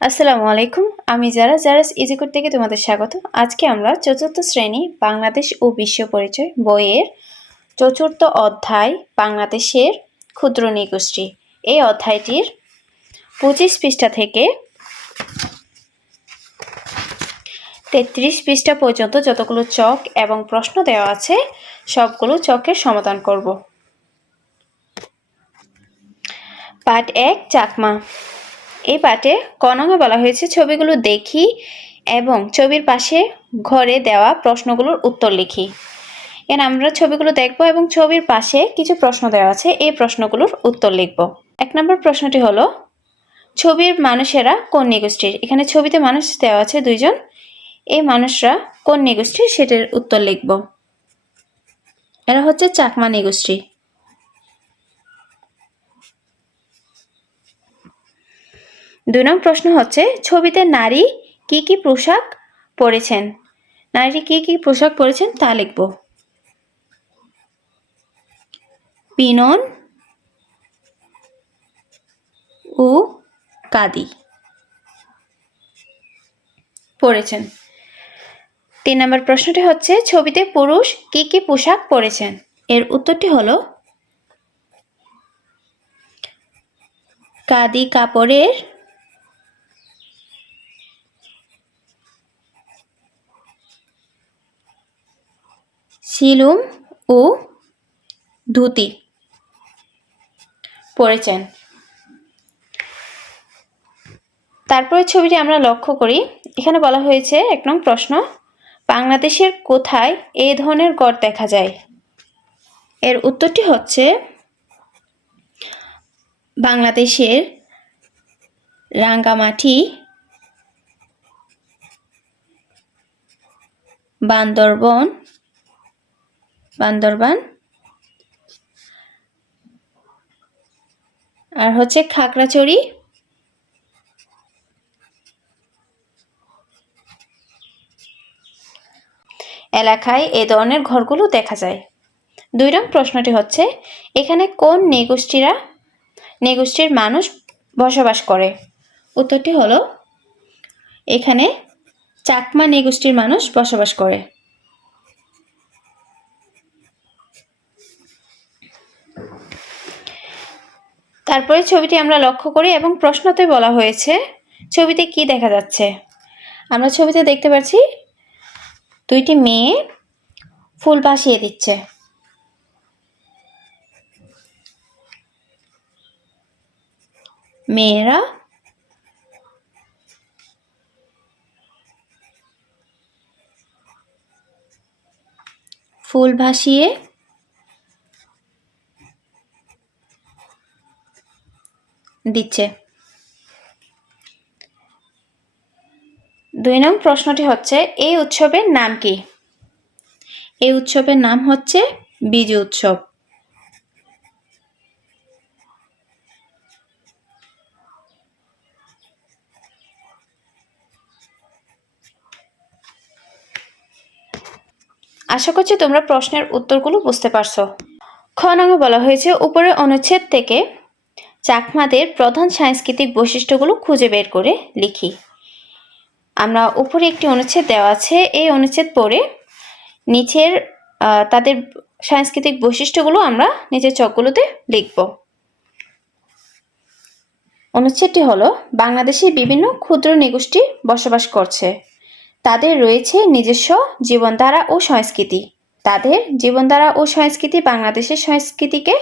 আসসালামু আলাইকুম। আমি জারাস ইজিকোড থেকে তোমাদের স্বাগত। আজকে আমরা চতুর্থ শ্রেণী বাংলাদেশ ও বিশ্ব পরিচয় বইয়ের চতুর্থ অধ্যায় বাংলাদেশের ক্ষুদ্র নৃগোষ্ঠী এই অধ্যায়টির 25 পৃষ্ঠা থেকে 33 পৃষ্ঠা পর্যন্ত যতগুলো চক এবং প্রশ্ন দেওয়া আছে সবগুলো চকের সমাধান করব। পাঠ 1 চাকমা। এই পাঠে ক নঙে বলা হয়েছে ছবিগুলো দেখি এবং ছবির পাশে ঘরে দেওয়া প্রশ্নগুলোর উত্তর লিখি। এখানে আমরা ছবিগুলো দেখব এবং ছবির পাশে কিছু প্রশ্ন দেওয়া আছে, এই প্রশ্নগুলোর উত্তর লিখব। 1 নম্বর প্রশ্নটি হলো ছবির মানুষেরা কোন নৃগোষ্ঠীর। এখানে ছবিতে মানুষ দেওয়া আছে 2 জন, এই মানুষরা কোন নৃগোষ্ঠীর সেটার উত্তর লিখব। এরা হচ্ছে চাকমা নৃগোষ্ঠী। 2 নং প্রশ্ন হচ্ছে ছবিতে নারী কি কি পোশাক পরেছেন। নারী কি কি পোশাক পরেছেন তা লিখব। পিনন ও কাদি পরেছেন। 3 নম্বর প্রশ্নটি হচ্ছে ছবিতে পুরুষ কি কি পোশাক পরেছেন। এর উত্তরটি হলো কাদি কাপড়ের সিলুম ও ধুতি পরেছেন। তারপরে ছবিটি আমরা লক্ষ্য করি, এখানে বলা হয়েছে 1 নং প্রশ্ন বাংলাদেশের কোথায় এই ধরনের গড় দেখা যায়। এর উত্তরটি হচ্ছে বাংলাদেশের রাঙ্গামাটি, বান্দরবান আর হচ্ছে খাগড়াছড়ি এলাকায় এই ধরনের ঘরগুলো দেখা যায়। 2 নং প্রশ্নটি হচ্ছে এখানে কোন নৃগোষ্ঠীর মানুষ বসবাস করে। উত্তরটি হলো এখানে চাকমা নৃগোষ্ঠীর মানুষ বসবাস করে। তারপরে ছবিটি আমরা লক্ষ্য করি এবং প্রশ্নতে বলা হয়েছে ছবিতে কি দেখা যাচ্ছে। আমরা ছবিতে দেখতে পাচ্ছি 2টি মেয়ে ফুল ভাসিয়ে দিচ্ছে। মেয়েরা ফুল ভাসিয়ে দিচ্ছে। 2 নং প্রশ্নটি হচ্ছে এই উৎসবের নাম কি। এই উৎসবের নাম হচ্ছে বিজু উৎসব। আশা করছি তোমরা প্রশ্নের উত্তরগুলো বুঝতে পারছো। খ নঙে বলা হয়েছে উপরের অনুচ্ছেদ থেকে চাকমাদের প্রধান সাংস্কৃতিক বৈশিষ্ট্যগুলো খুঁজে বের করে লিখি। আমরা উপরে একটি অনুচ্ছেদ দেওয়া আছে, এই অনুচ্ছেদ পড়ে নিচের তাদের সাংস্কৃতিক বৈশিষ্ট্যগুলো আমরা নিচের চকগুলোতে লিখব। অনুচ্ছেদটি হলো বাংলাদেশে বিভিন্ন ক্ষুদ্র নৃগোষ্ঠী বসবাস করছে। তাদের রয়েছে নিজস্ব জীবনধারা ও সংস্কৃতি। তাদের জীবনধারা ও সংস্কৃতি বাংলাদেশের সংস্কৃতিকে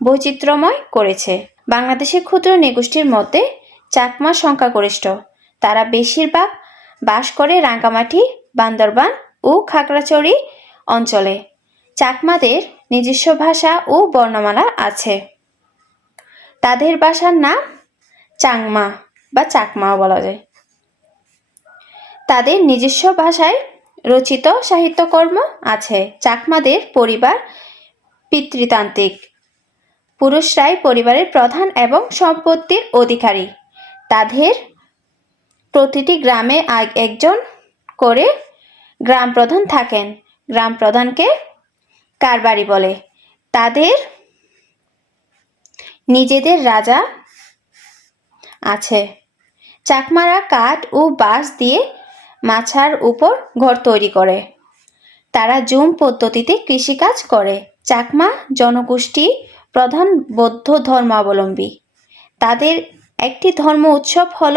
বৈচিত্র্যময় করেছে। বাংলাদেশের ক্ষুদ্র নৃগোষ্ঠীর মধ্যে চাকমা সংখ্যাগরিষ্ঠ। তারা বেশিরভাগ বাস করে রাঙ্গামাটি, বান্দরবান ও খাগড়াছড়ি অঞ্চলে। চাকমাদের নিজস্ব ভাষা ও বর্ণমালা আছে। তাদের ভাষার নাম চাংমা বা চাকমাও বলা যায়। তাদের নিজস্ব ভাষায় রচিত সাহিত্যকর্ম আছে। চাকমাদের পরিবার পিতৃতান্ত্রিক। পুরুষরাই পরিবারের প্রধান এবং সম্পত্তির অধিকারী। তাদের প্রতিটি গ্রামে একজন করে গ্রাম প্রধান থাকেন। গ্রাম প্রধানকে কারবারি বলে। তাদের নিজেদের রাজা আছে। চাকমারা কাঠ ও বাঁশ দিয়ে মাচার উপর ঘর তৈরি করে। তারা জুম পদ্ধতিতে কৃষিকাজ করে। চাকমা জনগোষ্ঠী প্রধান বৌদ্ধ ধর্মাবলম্বী। তাদের একটি ধর্ম উৎসব হল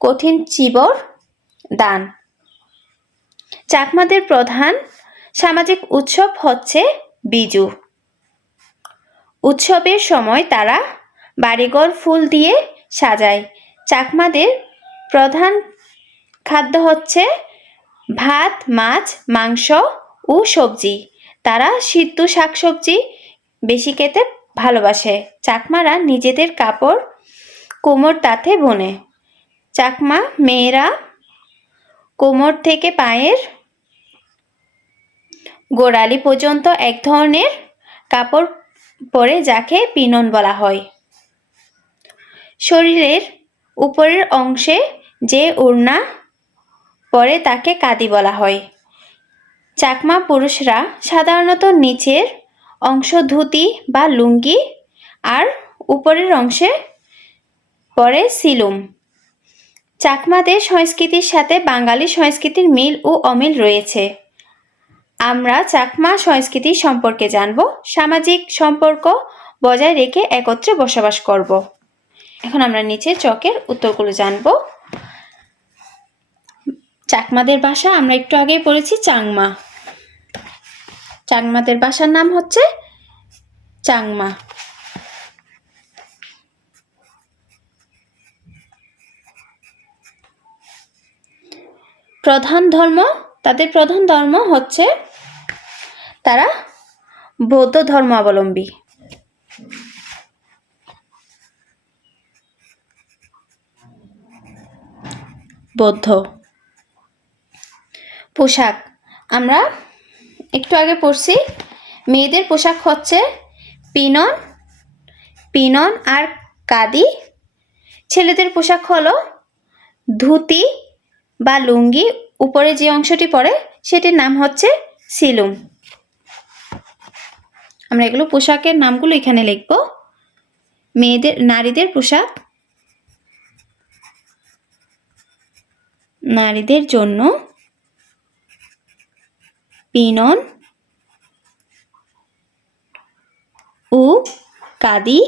কঠিন চিবর দান। চাকমাদের প্রধান সামাজিক উৎসব হচ্ছে বিজু। উৎসবের সময় তারা বাড়িঘর ফুল দিয়ে সাজায়। চাকমাদের প্রধান খাদ্য হচ্ছে ভাত, মাছ, মাংস ও সবজি। তারা সিদ্ধ শাকসবজি বেশি খেতে ভালোবাসে। চাকমারা নিজেদের কাপড় কোমর তাঁতে বোনে। চাকমা মেয়েরা কোমর থেকে পায়ের গোড়ালি পর্যন্ত এক ধরনের কাপড় পরে যাকে পিনন বলা হয়। শরীরের উপরের অংশে যে ওড়না পরে তাকে কাদি বলা হয়। চাকমা পুরুষরা সাধারণত নিচের অংশ ধুতি বা লুঙ্গি আর উপরের অংশে পরে সিলুম। চাকমাদের সংস্কৃতির সাথে বাঙালি সংস্কৃতির মিল ও অমিল রয়েছে। আমরা চাকমা সংস্কৃতি সম্পর্কে জানব, সামাজিক সম্পর্ক বজায় রেখে একত্রে বসবাস করব। এখন আমরা নিচে চকের উত্তরগুলো জানব। চাকমাদের ভাষা আমরা একটু আগেই পড়েছি চাংমা। চাকমাদের ভাষার নাম হচ্ছে চাংমা। প্রধান ধর্ম, তাদের প্রধান ধর্ম হচ্ছে তারা বৌদ্ধ ধর্মাবলম্বী। বৌদ্ধ। পোশাক আমরা একটু আগে পড়ছি, মেয়েদের পোশাক হচ্ছে পিনন আর কাদি। ছেলেদের পোশাক হলো ধুতি বা লুঙ্গি, উপরে যে অংশটি পরে সেটির নাম হচ্ছে সিলুম। আমরা এগুলো পোশাকের নামগুলো এখানে লিখব। নারীদের পোশাক, নারীদের জন্য পিনন ও কাদি,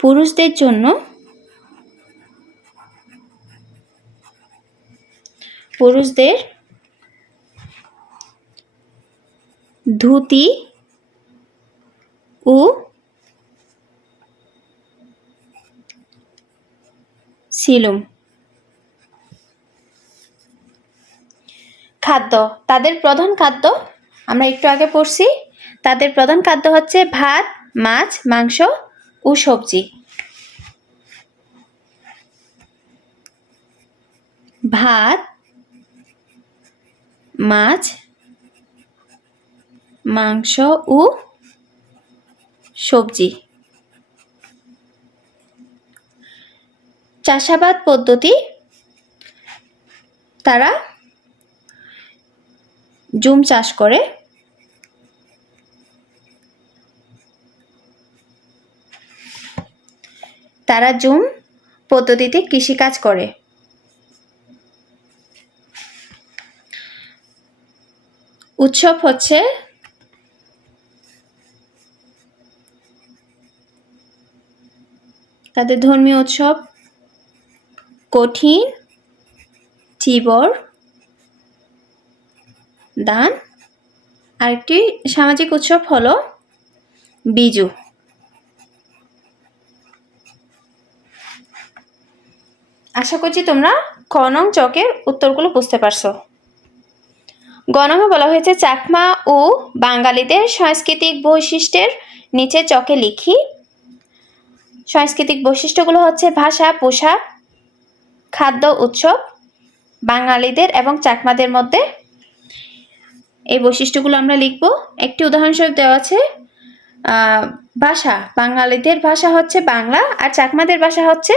পুরুষদের জন্য ধুতি ও সিলুম। খাদ্য, তাদের প্রধান খাদ্য আমরা একটু আগে পড়ছি, তাদের প্রধান খাদ্য হচ্ছে ভাত, মাছ, মাংস ও সবজি। ভাত, মাছ, মাংস ও সবজি। চাষাবাদ পদ্ধতি, তারা জুম চাষ করে। তারা জুম পদ্ধতিতে কৃষিকাজ করে। উৎসব হচ্ছে তাদের ধর্মীয় উৎসব কঠিন চিবর দান। আরেকটি সামাজিক উৎসব হলো বিজু। আশা করছি তোমরা খ নং চকের উত্তরগুলো বুঝতে পারছো। গ নংয়ে বলা হয়েছে চাকমা ও বাঙালিদের সাংস্কৃতিক বৈশিষ্ট্যের নিচে চকে লিখি। সাংস্কৃতিক বৈশিষ্ট্যগুলো হচ্ছে ভাষা, পোশাক, খাদ্য, উৎসব। বাঙালিদের এবং চাকমাদের মধ্যে এই বৈশিষ্ট্যগুলো আমরা লিখব। একটি উদাহরণস্বরূপ দেওয়া আছে, ভাষা, বাঙালিদের ভাষা হচ্ছে বাংলা আর চাকমাদের ভাষা হচ্ছে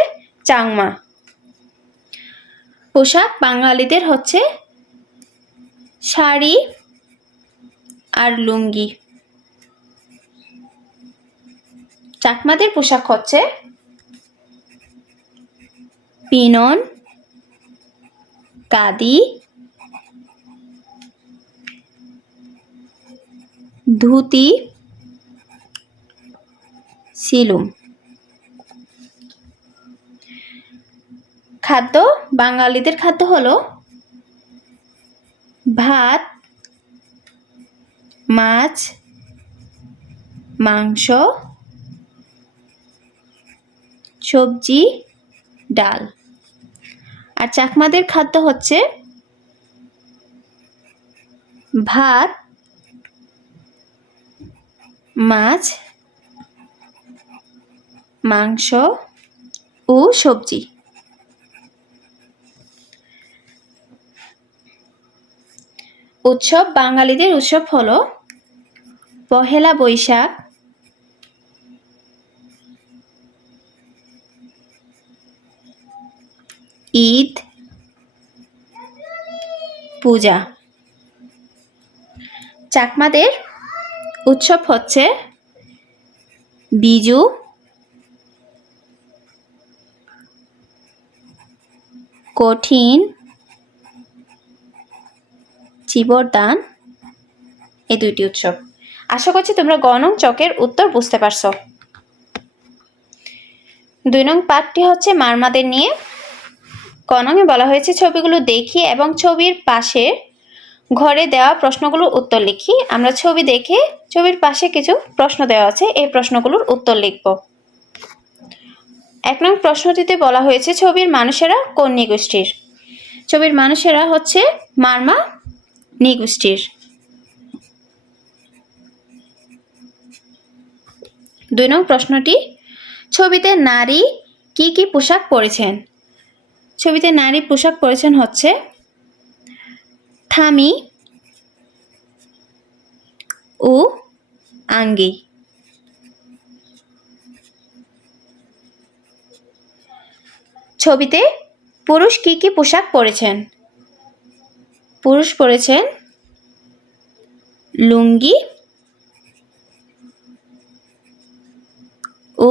চাংমা। পোশাক, বাঙালিদের হচ্ছে শাড়ি আর লুঙ্গি। চাকমাদের পোশাক হচ্ছে পিনন, কাদি, ধুতি, সিলুম। খাদ্য, বাঙালিদের খাদ্য হলো ভাত, মাছ, মাংস, সবজি, ডাল। আর চাকমাদের খাদ্য হচ্ছে ভাত, মাছ, মাংস ও সবজি। উৎসব, বাঙালিদের উৎসব হলো পহেলা বৈশাখ, ঈদ, পূজা। চাকমাদের উৎসব হচ্ছে বিজু, কঠিন, চিবরদান, এই দুইটি উৎসব। আশা করছি তোমরা গ নং চকের উত্তর বুঝতে পারছো। 2 নং পাঠটি হচ্ছে মারমাদের নিয়ে। ক নংয়ে বলা হয়েছে ছবিগুলো দেখি এবং ছবির পাশে ঘরে দেওয়া প্রশ্নগুলোর উত্তর লিখি। আমরা ছবি দেখে ছবির পাশে কিছু প্রশ্ন দেওয়া আছে, এই প্রশ্নগুলোর উত্তর লিখব। 1 নং প্রশ্নটিতে বলা হয়েছে ছবির মানুষেরা কোন নৃগোষ্ঠীর? ছবির মানুষেরা হচ্ছে মারমা নৃগোষ্ঠীর। 2 নং প্রশ্নটি, ছবিতে নারী কি কি পোশাক পরেছেন? ছবিতে নারী পোশাক পরেছেন হচ্ছে থামি ও আঙ্গি। ছবিতে পুরুষ কি কি পোশাক পরেছেন? পুরুষ পরেছেন লুঙ্গি ও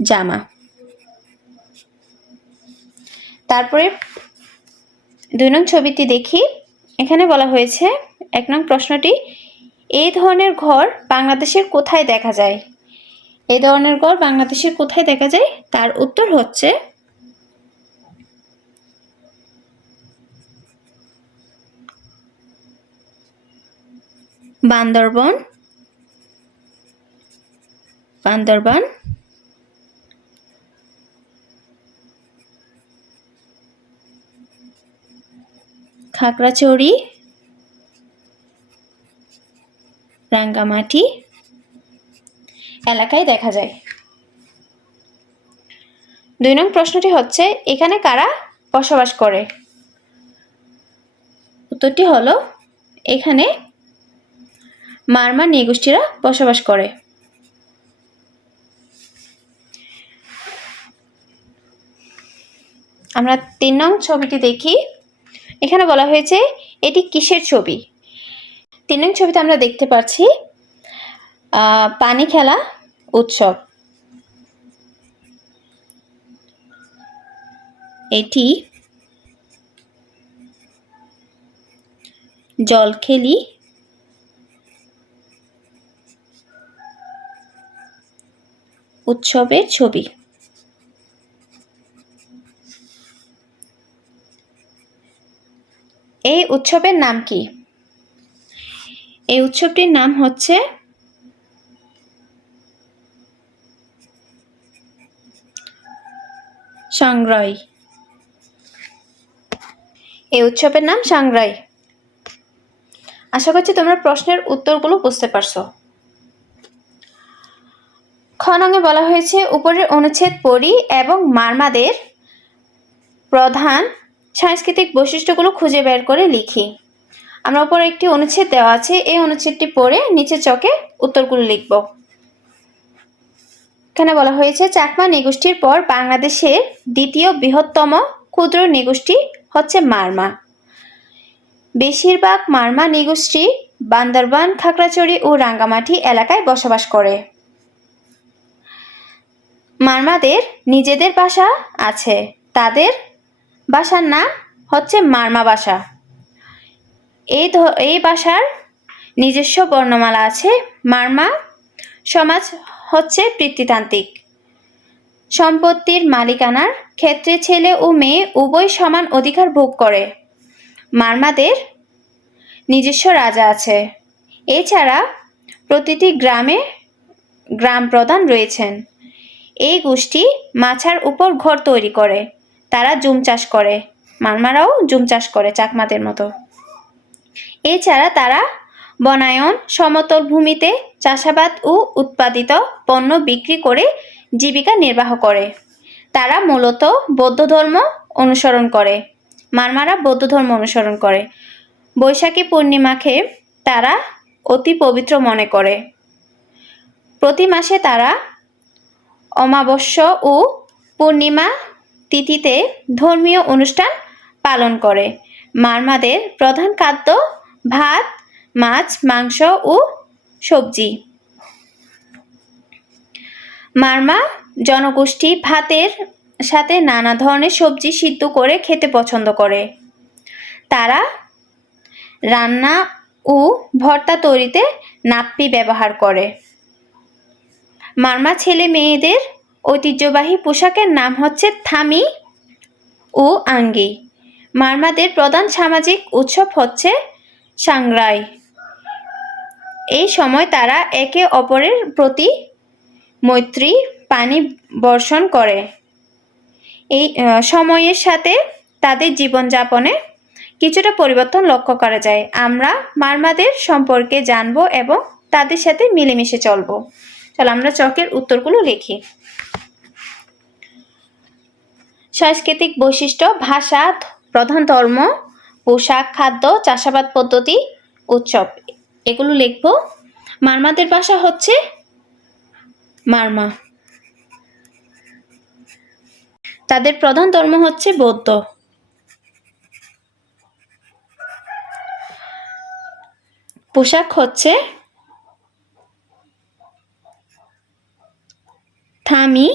জামা। তারপরে 2 নং ছবিটি দেখি। এখানে বলা হয়েছে 1 নং প্রশ্নটি, এই ধরনের ঘর বাংলাদেশের কোথায় দেখা যায়? এই ধরনের ঘর বাংলাদেশের কোথায় দেখা যায়? তার উত্তর হচ্ছে বান্দরবন, খাগড়াছড়ি, রাঙ্গামাটি এলাকায় দেখা যায়। 2 নং প্রশ্নটি হচ্ছে, এখানে কারা বসবাস করে? উত্তরটি হলো এখানে মারমা নৃগোষ্ঠীরা বসবাস করে। আমরা 3 নং ছবিটি দেখি। এখানে বলা হয়েছে এটি কিসের ছবি? 3 নং ছবিতে আমরা দেখতে পাচ্ছি পানি খেলা উৎসব। এটি জলখেলি উৎসবের ছবি। এই উৎসবের নাম কি? এই উৎসবটির নাম হচ্ছে সাংগ্রাই। এই উৎসবের নাম সাংগ্রাই। আশা করছি তোমরা প্রশ্নের উত্তরগুলো বুঝতে পারছো। খ নঙে বলা হয়েছে উপরের অনুচ্ছেদ পড়ি এবং মারমাদের প্রধান সাংস্কৃতিক বৈশিষ্ট্যগুলো খুঁজে বের করে লিখি। আমরা উপরে একটি অনুচ্ছেদ দেওয়া আছে, এই অনুচ্ছেদটি পড়ে নিচে চকে উত্তরগুলো লিখব। এখানে বলা হয়েছে চাকমা নৃগোষ্ঠীর পর বাংলাদেশের দ্বিতীয় বৃহত্তম ক্ষুদ্র নৃগোষ্ঠী হচ্ছে মারমা। বেশিরভাগ মারমা নৃগোষ্ঠী বান্দরবান, খাগড়াছড়ি ও রাঙ্গামাটি এলাকায় বসবাস করে। মারমাদের নিজেদের ভাষা আছে, তাদের ভাষার নাম হচ্ছে মারমা ভাষা। এই ভাষার নিজস্ব বর্ণমালা আছে। মারমা সমাজ হচ্ছে পিতৃতান্ত্রিক। সম্পত্তির মালিকানার ক্ষেত্রে ছেলে ও মেয়ে উভয় সমান অধিকার ভোগ করে। মারমাদের নিজস্ব রাজা আছে। এছাড়া প্রতিটি গ্রামে গ্রাম প্রধান রয়েছেন। এই গোষ্ঠী মাছার উপর ঘর তৈরি করে। তারা জুম চাষ করে। মারমারাও জুম চাষ করে চাকমাদের মতো। এছাড়া তারা বনায়ন, সমতল ভূমিতে চাষাবাদ ও উৎপাদিত পণ্য বিক্রি করে জীবিকা নির্বাহ করে। তারা মূলত বৌদ্ধ ধর্ম অনুসরণ করে। মারমারা বৌদ্ধ ধর্ম অনুসরণ করে। বৈশাখী পূর্ণিমাকে তারা অতি পবিত্র মনে করে। প্রতি মাসে তারা অমাবস্যা ও পূর্ণিমা তিথিতে ধর্মীয় অনুষ্ঠান পালন করে। মারমাদের প্রধান খাদ্য ভাত, মাছ, মাংস ও সবজি। মারমা জনগোষ্ঠী ভাতের সাথে নানা ধরনের সবজি সিদ্ধ করে খেতে পছন্দ করে। তারা রান্না ও ভর্তা তৈরিতে নাপ্পি ব্যবহার করে। মারমা ছেলে মেয়েদের ঐতিহ্যবাহী পোশাকের নাম হচ্ছে থামি ও আঙ্গি। মারমাদের প্রধান সামাজিক উৎসব হচ্ছে সাংগ্রাই। এই সময় তারা একে অপরের প্রতি মৈত্রী পানি বর্ষণ করে। এই সময়ের সাথে তাদের জীবনযাপনে কিছুটা পরিবর্তন লক্ষ্য করা যায়। আমরা মারমাদের সম্পর্কে জানব এবং তাদের সাথে মিলেমিশে চলব। চলো আমরা চকের উত্তরগুলো লিখি। সাংস্কৃতিক বৈশিষ্ট্য, ভাষা, প্রধান ধর্ম, পোশাক, খাদ্য, চাষাবাদ পদ্ধতি, উৎসব, এগুলো লিখব। মারমাদের ভাষা হচ্ছে মারমা। তাদের প্রধান ধর্ম হচ্ছে বৌদ্ধ। পোশাক হচ্ছে থামি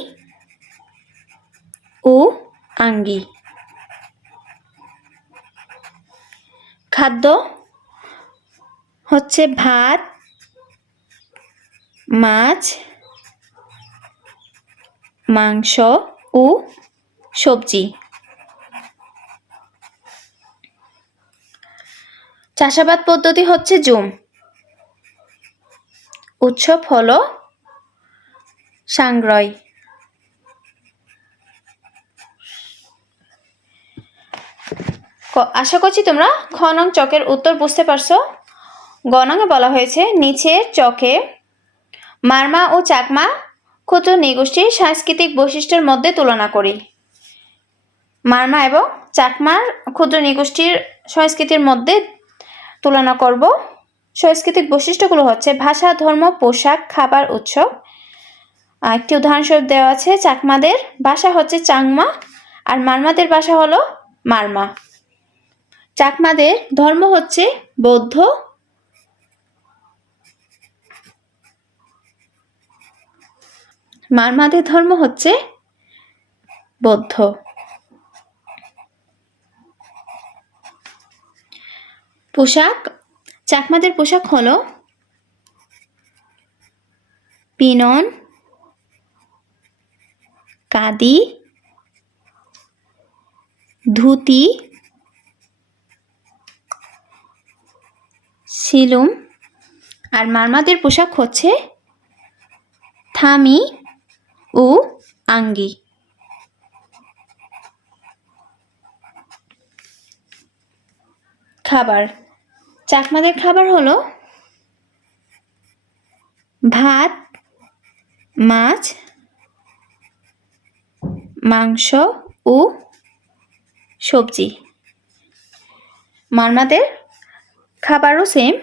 ও আঙ্গি। খাদ্য হচ্ছে ভাত, মাছ, মাংস ও সবজি। চাষাবাদ পদ্ধতি হচ্ছে জুম। উৎসব হলো সাংগ্রয়। আশা করছি তোমরা খ নং চকের উত্তর বুঝতে পারছো। গ নং এ বলা হয়েছে নিচের চকে মারমা ও চাকমা ক্ষুদ্র নৃগোষ্ঠীর সাংস্কৃতিক বৈশিষ্ট্যের মধ্যে তুলনা করি। মারমা এবং চাকমার ক্ষুদ্র নৃগোষ্ঠীর সংস্কৃতির মধ্যে তুলনা করব। সাংস্কৃতিক বৈশিষ্ট্যগুলো হচ্ছে ভাষা, ধর্ম, পোশাক, খাবার, উৎসব। একটি উদাহরণস্বরূপ দেওয়া আছে। চাকমাদের ভাষা হচ্ছে চাংমা আর মারমাদের ভাষা হলো মারমা। চাকমাদের ধর্ম হচ্ছে বৌদ্ধ। মারমাদের ধর্ম হচ্ছে বৌদ্ধ। পোশাক, চাকমাদের পোশাক হলো পিনন, কাদি, ধুতি, সিলুম। আর মারমাদের পোশাক হচ্ছে থামি ও আঙ্গি। খাবার, চাকমাদের খাবার হলো ভাত, মাছ, মাংস ও সবজি। মারমাদের খাবারও সেম,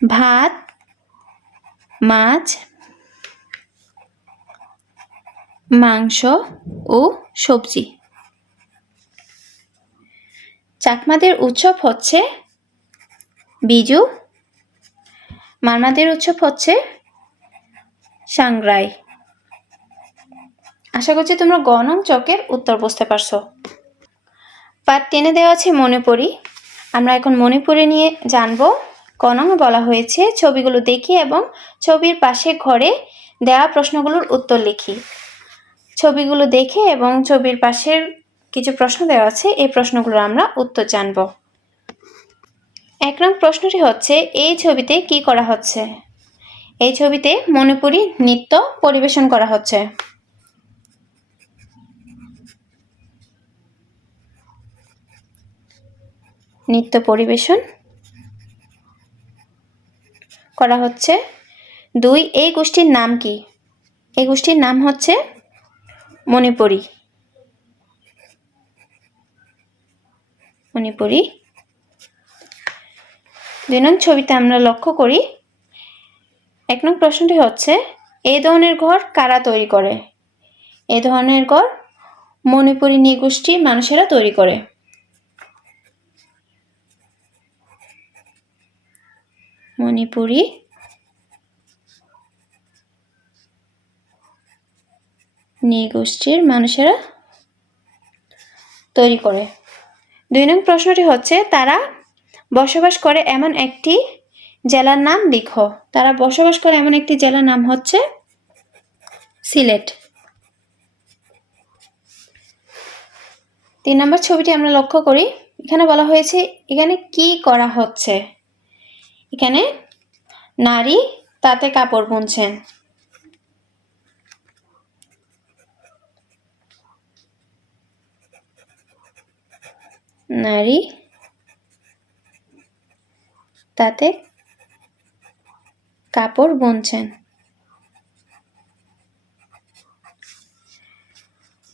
ভাত, মাছ, মাংস ও সবজি। চাকমাদের উৎসব হচ্ছে বিজু। মারমাদের উৎসব হচ্ছে সাংগ্রাই। আশা করছি তোমরা গ নং চকের উত্তর বুঝতে পারছো। পার্ট 10-এ দেওয়া আছে মণিপুরি। আমরা এখন মণিপুরি নিয়ে জানবো। ক নং-এ বলা হয়েছে ছবিগুলো দেখি এবং ছবির পাশে ঘরে দেওয়া প্রশ্নগুলোর উত্তর লিখি। ছবিগুলো দেখে এবং ছবির পাশের কিছু প্রশ্ন দেওয়া আছে, এই প্রশ্নগুলোর আমরা উত্তর জানব। 1 নং প্রশ্নটি হচ্ছে, এই ছবিতে কি করা হচ্ছে? এই ছবিতে মণিপুরি নৃত্য পরিবেশন করা হচ্ছে। নৃত্য পরিবেশন করা হচ্ছে। 2, এই গোষ্ঠীর নাম কি? এই গোষ্ঠীর নাম হচ্ছে মণিপুরি। মণিপুরি। 2 নং ছবিতে আমরা লক্ষ্য করি, 1 নং প্রশ্নটি হচ্ছে, এই ধরনের ঘর কারা তৈরি করে? এই ধরনের ঘর মণিপুরি নৃগোষ্ঠীর মানুষেরা তৈরি করে। মণিপুরি নৃগোষ্ঠীর মানুষেরা তৈরি করে। 2 নং প্রশ্নটি হচ্ছে, তারা বসবাস করে এমন একটি জেলার নাম লিখো। তারা বসবাস করে এমন একটি জেলার নাম হচ্ছে সিলেট। 3 নম্বর ছবিটি আমরা লক্ষ্য করি, এখানে বলা হয়েছে এখানে কি করা হচ্ছে? এখানে নারী তাঁতে কাপড় বুনছেন। নারী তাতে কাপড় বুনছেন।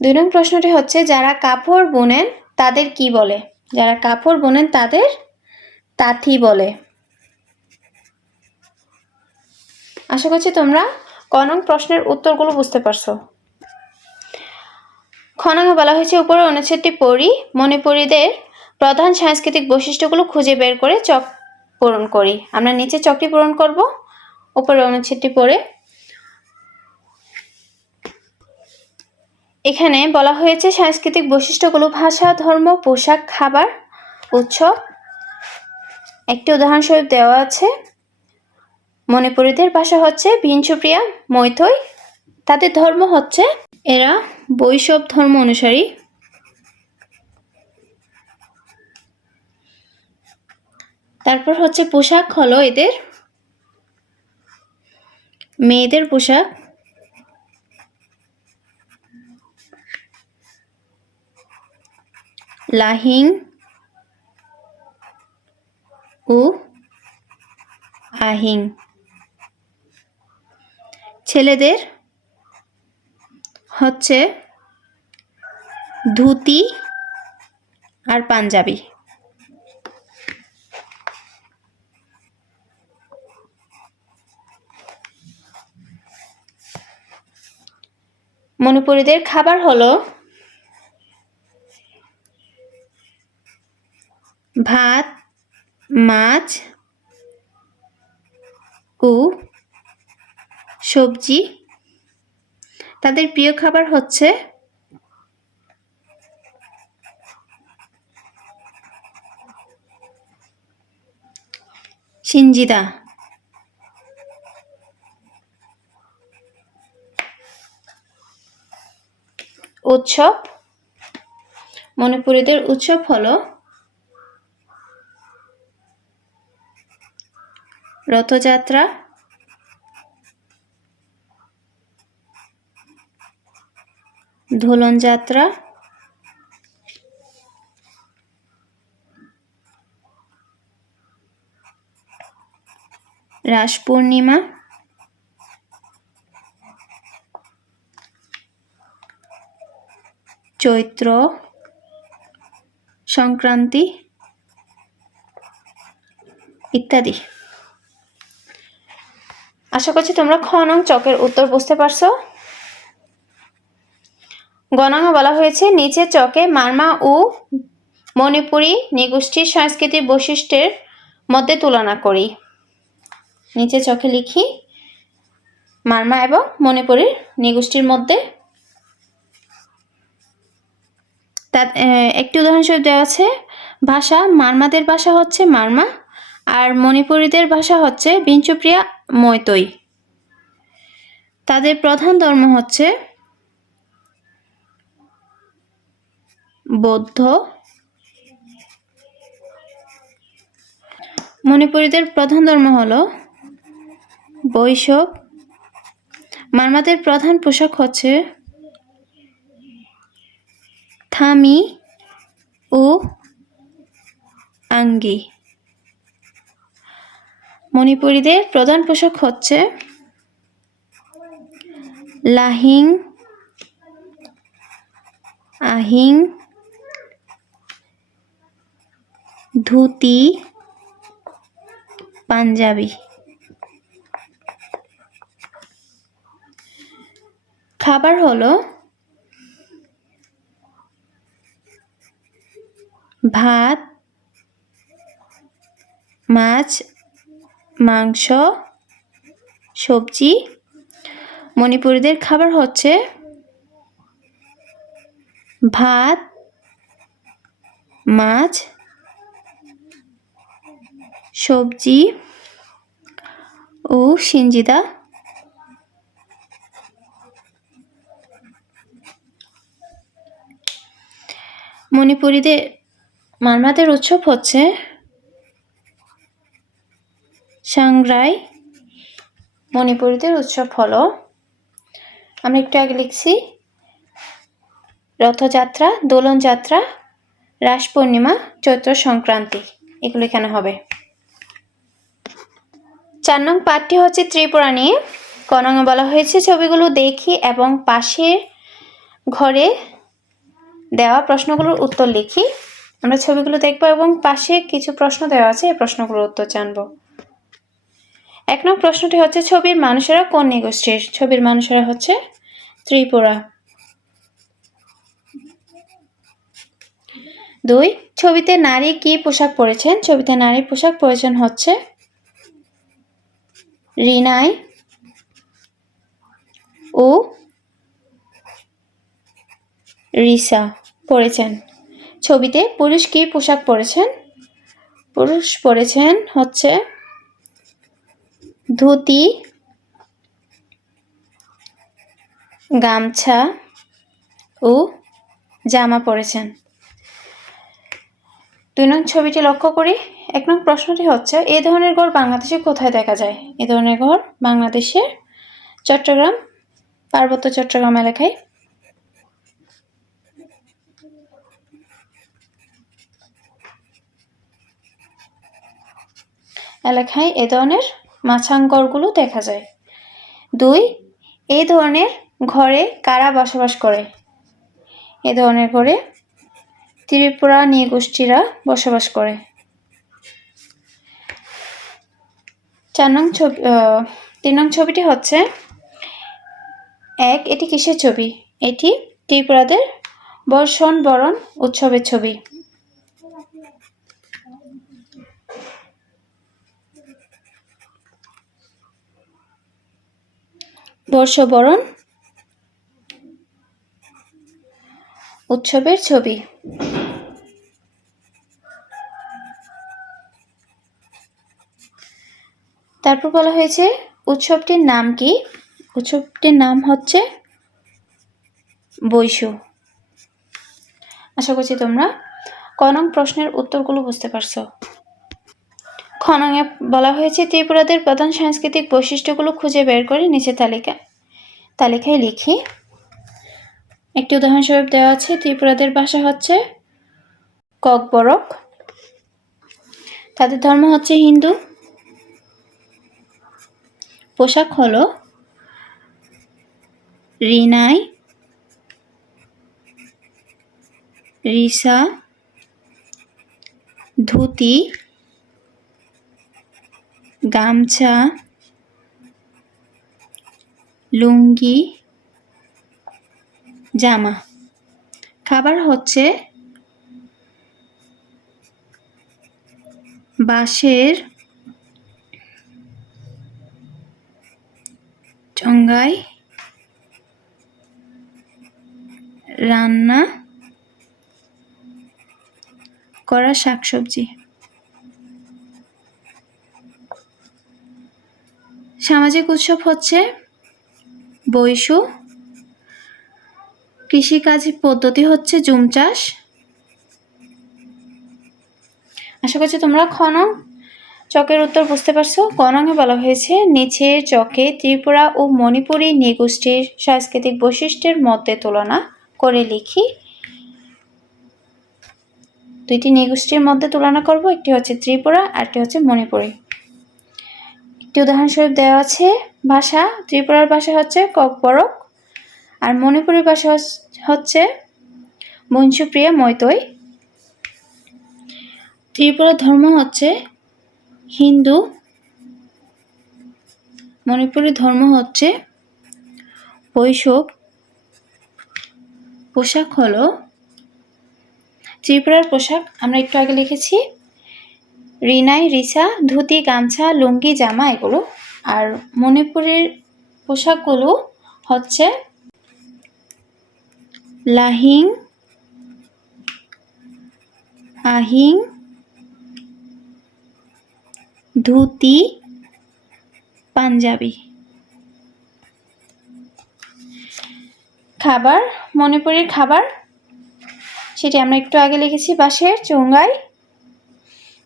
2 নং প্রশ্নটি হচ্ছে, যারা কাপড় বুনেন তাদের কি বলে? যারা কাপড় বুনেন তাদের তাঁতি বলে। আশা করছি তোমরা ক নং প্রশ্নের উত্তরগুলো বুঝতে পারছো। খ নং-এ বলা হয়েছে, উপরে অনুচ্ছেদটি পড়ি, মণিপুরীদের প্রধান সাংস্কৃতিক বৈশিষ্ট্যগুলো খুঁজে বের করে চক পূরণ করি। আমরা নিচে চকটি পূরণ করব উপরে অনুচ্ছেদটি পড়ে। এখানে বলা হয়েছে সাংস্কৃতিক বৈশিষ্ট্যগুলো ভাষা, ধর্ম, পোশাক, খাবার, উৎসব। একটি উদাহরণস্বরূপ দেওয়া আছে, মণিপুরীদের ভাষা হচ্ছে ভিনসুপ্রিয়া মৈথই। তাদের ধর্ম হচ্ছে এরা বৈষ্ণব ধর্ম অনুসারী। তারপর হচ্ছে পোশাক হলো এদের মেয়েদের পোশাক। লাহিং ও আহিং। ছেলেদের হচ্ছে ধুতি আর পাঞ্জাবি। মণিপুরীদের খাবার হলো ভাত, মাছ ও সবজি। তাদের প্রিয় খাবার হচ্ছে সিঞ্জিদা। উৎসব, মণিপুরীদের উৎসব হলো রথযাত্রা, দোলন যাত্রা, রাস পূর্ণিমা, চৈত্র সংক্রান্তি ইত্যাদি। আশা করছি তোমরা খ নং চকের উত্তর বুঝতে পারছো। গ নং-এ বলা হয়েছে, নিচে চকে মারমা ও মণিপুরী নৃগোষ্ঠীর সাংস্কৃতিক বৈশিষ্ট্যের মধ্যে তুলনা করি। নিচে চকে লিখি মারমা এবং মণিপুরী নৃগোষ্ঠীর মধ্যে একটি উদাহরণস্বরূপ দেওয়া আছে, ভাষা মারমাদের ভাষা হচ্ছে মারমা, আর মণিপুরীদের ভাষা হচ্ছে বিঞ্চুপ্রিয়া মৈতৈ। তাদের প্রধান ধর্ম হচ্ছে বৌদ্ধ। মণিপুরীদের প্রধান ধর্ম হলো বৈষ্ণব। মারমাদের প্রধান পোশাক হচ্ছে থামি ও আঙ্গি। মণিপুরীদের প্রধান পোশাক হচ্ছে লাহিং, আহিং, ধুতি, পাঞ্জাবি। খাবার হলো ভাত, মাছ, মাংস, সবজি। মণিপুরীদের খাবার হচ্ছে ভাত, মাছ, সবজি ও সিঞ্জিদা। মারমাদের উৎসব হচ্ছে সাংগ্রাই। মণিপুরীদের উৎসব হলো, আমরা একটু আগে লিখছি, রথযাত্রা, দোলন যাত্রা, রাস পূর্ণিমা, চৈত্র সংক্রান্তি। এগুলো এখানে হবে। 4 নং পাঠটি হচ্ছে ত্রিপুরা নিয়ে। ক নঙে বলা হয়েছে ছবিগুলো দেখি এবং পাশের ঘরে দেওয়া প্রশ্নগুলোর উত্তর লিখি। আমরা ছবিগুলো দেখব এবং পাশে কিছু প্রশ্ন দেওয়া আছে, এই প্রশ্নগুলোর উত্তর জানব। 1 নং প্রশ্নটি হচ্ছে, ছবির মানুষেরা কোন নৃগোষ্ঠীর? ছবির মানুষেরা হচ্ছে ত্রিপুরা। 2, ছবিতে নারী কি পোশাক পরেছেন? ছবিতে নারী পোশাক পরেছেন হচ্ছে রিনাই ও রিসা পরেছেন। ছবিতে পুরুষ কি পোশাক পরেছেন? পুরুষ পরেছেন হচ্ছে ধুতি, গামছা ও জামা পরেছেন। 2 নং ছবিটি লক্ষ্য করি। 1 নং প্রশ্নটি হচ্ছে, এই ধরনের ঘর বাংলাদেশে কোথায় দেখা যায়? এই ধরনের ঘর বাংলাদেশের চট্টগ্রাম, পার্বত্য চট্টগ্রাম এলাকায় এ ধরনের মাচাংঘরগুলো দেখা যায়। 2, এই ধরনের ঘরে কারা বসবাস করে? এ ধরনের ঘরে ত্রিপুরা নৃগোষ্ঠীরা বসবাস করে। 3 নং ছবিটি হচ্ছে 1, এটি কিসের ছবি? এটি ত্রিপুরাদের বর্ষণ বরণ উৎসবের ছবি। বর্ষবরণ উৎসবের ছবি। তারপর বলা হয়েছে উৎসবটির নাম কি? উৎসবটির নাম হচ্ছে বৈশু। আশা করছি তোমরা ক নং প্রশ্নের উত্তরগুলো বুঝতে পারছো। খ নঙে বলা হয়েছে ত্রিপুরাদের প্রধান সাংস্কৃতিক বৈশিষ্ট্যগুলো খুঁজে বের করে নিচে তালিকায় লিখি। একটি উদাহরণস্বরূপ দেওয়া আছে, ত্রিপুরাদের ভাষা হচ্ছে ককবরক। তাদের ধর্ম হচ্ছে হিন্দু। পোশাক হলো রিনাই, রিসা, ধুতি, গামছা, লুঙ্গি, জামা। খাবার হচ্ছে বাঁশের চঙ্গায় রান্না করা শাকসবজি। সামাজিক উৎসব হচ্ছে বৈশু। কৃষিকাজ পদ্ধতি হচ্ছে জুম চাষ। আশা করছি তোমরা খ নং চকের উত্তর বুঝতে পারছো। ক নংয়ে বলা হয়েছে নিচের চকে ত্রিপুরা ও মণিপুরী নৃগোষ্ঠীর সাংস্কৃতিক বৈশিষ্ট্যের মধ্যে তুলনা করে লিখি। দুইটি নৃগোষ্ঠীর মধ্যে তুলনা করব, একটি হচ্ছে ত্রিপুরা আর একটি হচ্ছে মণিপুরী। একটি উদাহরণস্বরূপ দেওয়া আছে ভাষা। ত্রিপুরার ভাষা হচ্ছে ককবরক আর মণিপুরী ভাষা হচ্ছে বংশুপ্রিয়া মৈতৈ। ত্রিপুরার ধর্ম হচ্ছে হিন্দু, মণিপুরী ধর্ম হচ্ছে বৈষ্ণব। পোশাক হলো, ত্রিপুরার পোশাক আমরা একটু আগে লিখেছি রিনাই, রিসা, ধুতি, গামছা, লুঙ্গি, জামা এগুলো। আর মণিপুরের পোশাকগুলো হচ্ছে লাহিং, আহিং, ধুতি, পাঞ্জাবি। খাবার, মণিপুরের খাবার সেটি আমরা একটু আগে লিখেছি বাঁশের চুঙ্গায়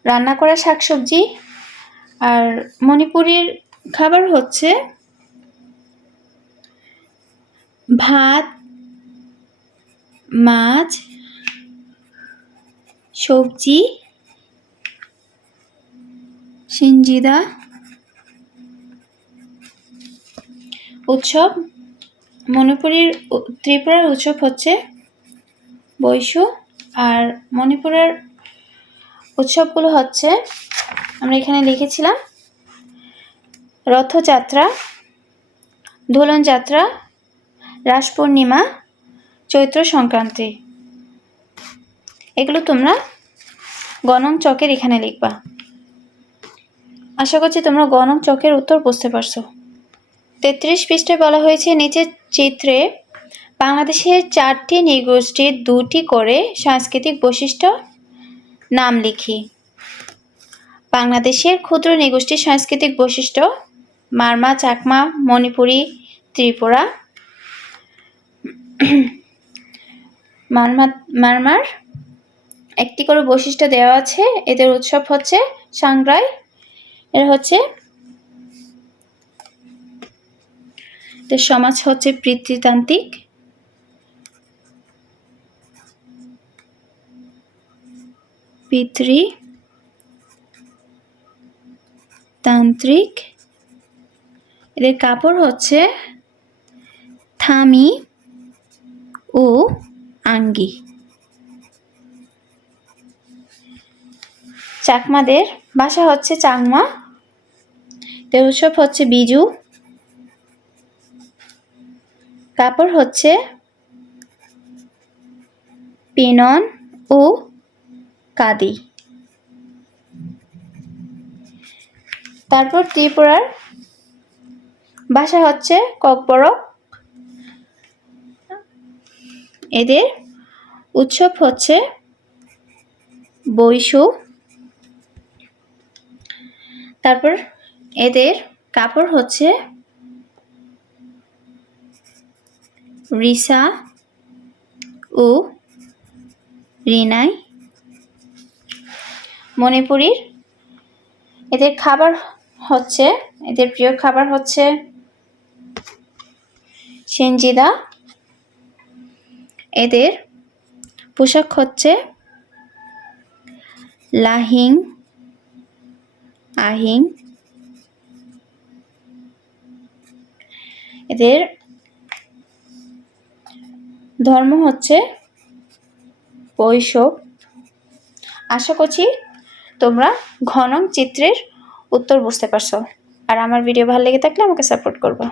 রান্না করা শাকসবজি। আর মণিপুরের খাবার হচ্ছে ভাত, মাছ, সবজি, সিঞ্জিদা। উৎসব, মণিপুরের ত্রিপুরার উৎসব হচ্ছে বৈশু আর মণিপুরের উৎসবগুলো হচ্ছে আমরা এখানে লিখেছিলাম রথযাত্রা, দোলন যাত্রা, রাস পূর্ণিমা, চৈত্র সংক্রান্তি। এগুলো তোমরা গণং চকের এখানে লিখবা। আশা করছি তোমরা গণং চকের উত্তর বুঝতে পারছো। 33 পৃষ্ঠায় বলা হয়েছে নিচের চিত্রে বাংলাদেশের 4টি নৃগোষ্ঠীর 2টি করে সাংস্কৃতিক বৈশিষ্ট্য নাম লিখি। বাংলাদেশের ক্ষুদ্র নৃগোষ্ঠীর সাংস্কৃতিক বৈশিষ্ট্য মারমা, চাকমা, মণিপুরী, ত্রিপুরা। মারমার একটি করে বৈশিষ্ট্য দেওয়া আছে। এদের উৎসব হচ্ছে সাংগ্রাই। এরা হচ্ছে এদের সমাজ হচ্ছে পিতৃতান্ত্রিক। এদের কাপড় হচ্ছে থামি ও আঙ্গি। চাকমাদের ভাষা হচ্ছে চাংমা। এদের উৎসব হচ্ছে বিজু। কাপড় হচ্ছে পিনন ও কাদি। তারপর ত্রিপুরার ভাষা হচ্ছে ককবরক। এদের উৎসব হচ্ছে বৈশু। তারপর এদের কাপড় হচ্ছে রিসা ও রিনাই। মণিপুরীর এদের খাবার হচ্ছে, এদের প্রিয় খাবার হচ্ছে সিঞ্জিদা। এদের পোশাক হচ্ছে লাহিং, আহিং। এদের ধর্ম হচ্ছে বৈষ্ণব। আশা করছি তোমরা ঘনং চিত্রের উত্তর বুঝতে পারছো। আর আমার ভিডিও ভালো লেগে থাকলে আমাকে সাপোর্ট করবা।